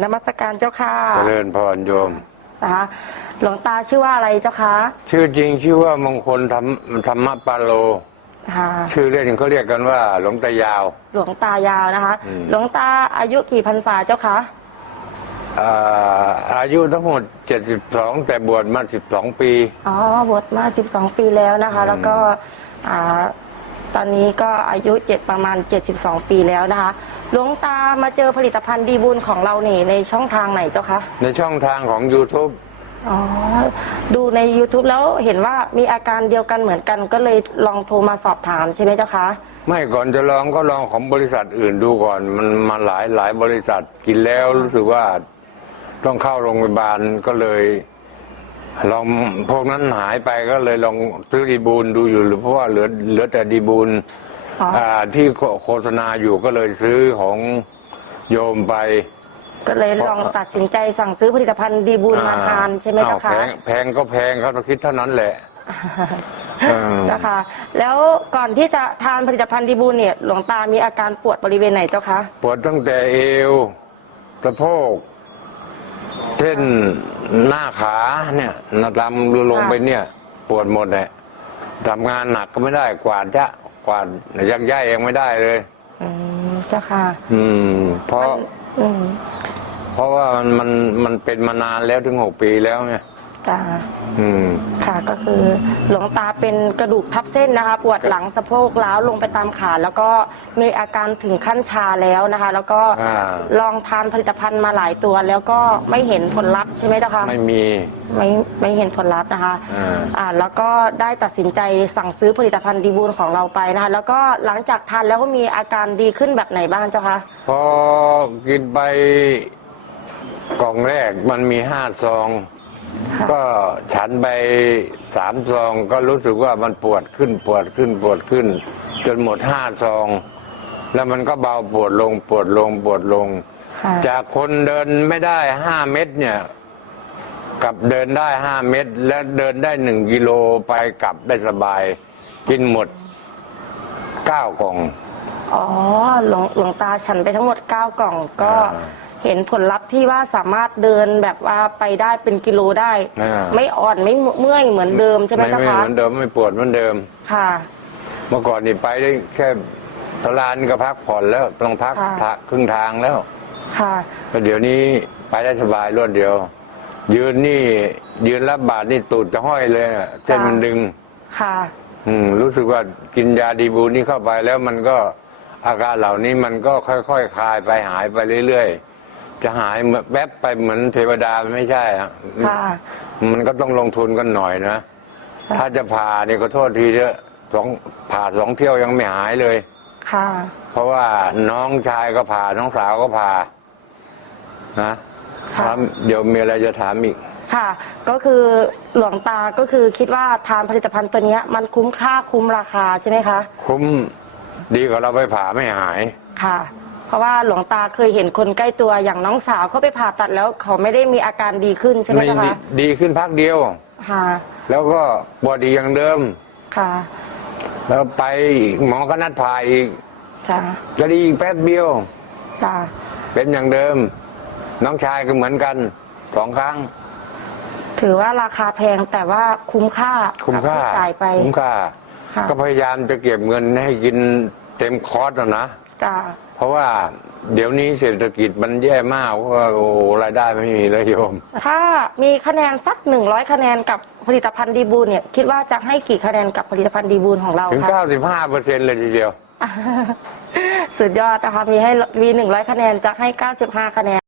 นมัสการเจ้าค่ะเจริญพรโยมนะคะหลวงตาชื่อว่าอะไรเจ้าคะชื่อจริงชื่อว่ามงคลธรรมธรรมปาโลค่ะชื่อเล่นเขาเรียกกันว่า หลวงตายาว หลวงตายาวนะคะอืมหลวงตาอายุกี่พรรษาเจ้าคะอ่าอายุทั้งหมด 72 แต่บวชมา 12 ปี อ๋อ บวชมา 12 ปีแล้วนะคะอืมแล้วก็อ่าตอนนี้ก็อายุเจ็ดประมาณ 72 ปีแล้วนะคะ หลวงตามาเจอผลิตภัณฑ์ดีบุญของเรานี่ในช่องทางไหนเจ้าคะ ในช่องทางของ YouTube อ๋อ ดูใน YouTube แล้วเห็นว่ามีอาการเดียวกันเหมือนกัน ก็เลยลองโทรมาสอบถามใช่ไหมเจ้าคะ ไม่ก่อนจะลองก็ลองของบริษัทอื่นดูก่อน มันมาหลายหลายบริษัทกินแล้วรู้สึกว่าต้องเข้าโรงพยาบาลก็เลยลองพวกนั้นหายไปก็เลยลองซื้อดีบูลดูอยู่หรือเพราะว่าเหลือเหลือแต่ดีบูล อ๋อออ่าที่โฆษณาอยู่ก็เลยซื้อของโยมไป ก็เลยลองตัดสินใจสั่งซื้อผลิตภัณฑ์ดีบุญมาทานใช่ไหมเจ้าอ้วคะแพงแพงก็แพงครับเราคิดเท่านั้นแหละ เออ เจ้าค่ะ แล้วก่อนที่จะทานผลิตภัณฑ์ดีบุญเนี่ยหลวงตามีอาการปวดบริเวณไหนเจ้าคะปวดตั้งแต่เอวสะโพกเส้นหน้าขาเนี่ยนาดำลงไปเนี่ย ปวดหมดเลยทำงานหนักก็ไม่ได้กวาดจะ กวาดยักย้ายยังไม่ได้เลย อืมเจ้าค่ะอืม เพราะอืม เพราะว่ามันมันมันเป็นมานานแล้วถึงหกปีแล้วไง จ้าอืม ค่ะก็คือหลวงตาเป็นกระดูกทับเส้นนะคะ ปวดหลังสะโพกล้าวลงไปตามขา แล้วก็มีอาการถึงขั้นชาแล้วนะคะ แล้วก็อ่า ลองทานผลิตภัณฑ์มาหลายตัว แล้วก็ไม่เห็นผลลัพธ์ใช่ไหมเจ้าคะไม่มี ไม่ไม่เห็นผลลัพธ์นะคะอ่า อ่าแล้วก็ได้ตัดสินใจสั่งซื้อผลิตภัณฑ์ดีบูลของเราไปนะคะ แล้วก็หลังจากทานแล้วก็มีอาการดีขึ้นแบบไหนบ้างเจ้าคะพอกินไปกล่องแรกมันมีห้าซองค่ะ ก็ฉันไปสามซองก็รู้สึกว่ามันปวดขึ้นปวดขึ้นปวดขึ้น จนหมดห้าซอง แล้วมันก็เบาปวดลงปวดลงปวดลงค่ะจากคนเดินไม่ได้ห้าเมตรเนี่ยกลับเดินได้ห้าเมตร และเดินได้หนึ่งกิโลไปกลับได้สบาย กินหมดเก้ากล่อง อ๋อหลวงหลวงตาฉันไปทั้งหมด9กล่องก็อ่า เห็นผลลัพธ์ที่ว่าสามารถเดินแบบว่าไปได้เป็นกิโลได้ อ่า ไม่อ่อนไม่เมื่อยเหมือนเดิมใช่ไหมไม่เจ้าไม่คะเหมือนเดิมไม่ปวดเหมือนเดิม ค่ะ เมื่อก่อนนี่ไปได้แค่ตลานก็พักผ่อนแล้วต้องพักค่ะ พักครึ่งทางแล้วค่ะ แต่เดี๋ยวนี้ไปได้สบายรวดเดียว ยืนนี่ยืนรับบาทนี่ตูดจะห้อยเลยอะเส้นมันดึง ค่ะ อืมรู้สึกว่ากินยาดีบูนี่เข้าไปแล้วมันก็อาการเหล่านี้มันก็ค่อยๆคคลายไปหายไปเรื่อยๆ จะหายเหมือนแวบไปเหมือนเทวดามันไม่ใช่อะค่ะ มันก็ต้องลงทุนกันหน่อยนะ ค่ะ ถ้าจะผ่านี่ก็โทษทีเถอะสองผ่าสองเที่ยวยังไม่หายเลย ค่ะ เพราะว่าน้องชายก็ผ่าน้องสาวก็ผ่านะค่ะแล้วเดี๋ยวมีอะไรจะถามอีก ค่ะ ก็คือหลวงตาก็คือคิดว่าทานผลิตภัณฑ์ตัวเนี้ย มันคุ้มค่าคุ้มราคาใช่ไหมคะ คุ้มดีกว่าเราไปผ่าไม่หาย ค่ะเพ ราะว่าหลวงตาเคยเห็นคนใกล้ตัวอย่างน้องสาวเขาไปผ่าตัดแล้วเขาไม่ได้มีอาการดีขึ้นใช่ไหมไม่เจ้าดีคะดีขึ้นพักเดียว ค่ะแล้วก็ปวดอีกอย่างเดิม ค่ะแล้วไปอีกหมอก็นัดผ่าอีกค่ะก็ดีอีกแป๊บเดียว ค่ะเป็นอย่างเดิม น้องชายก็เหมือนกันสองครั้ง ถือว่าราคาแพงแต่ว่าคุ้มค่าคุ้มค่ากับที่จ่ายไป คุ้มค่า ค่ะ ก็พยายามจะเก็บเงินให้กินเต็มคอร์สอะนะ จ้าเพราะว่าเดี๋ยวนี้เศรษฐกิจมันแย่มากเพราะว่าโอ้โหรายได้ไม่มีเลยโยม ถ้ามีคะแนนสักหนึ่งร้อยคะแนนกับผลิตภัณฑ์ดีบูลเนี่ยคิดว่าจะให้กี่คะแนนกับผลิตภัณฑ์ดีบูลของเราถึง คะ95เปอร์เซ็นต์เลยทีเดียว สุดยอดนะคะมีให้มีหนึ่งร้อยคะแนนจะให้เก้าสิบห้าคะแนน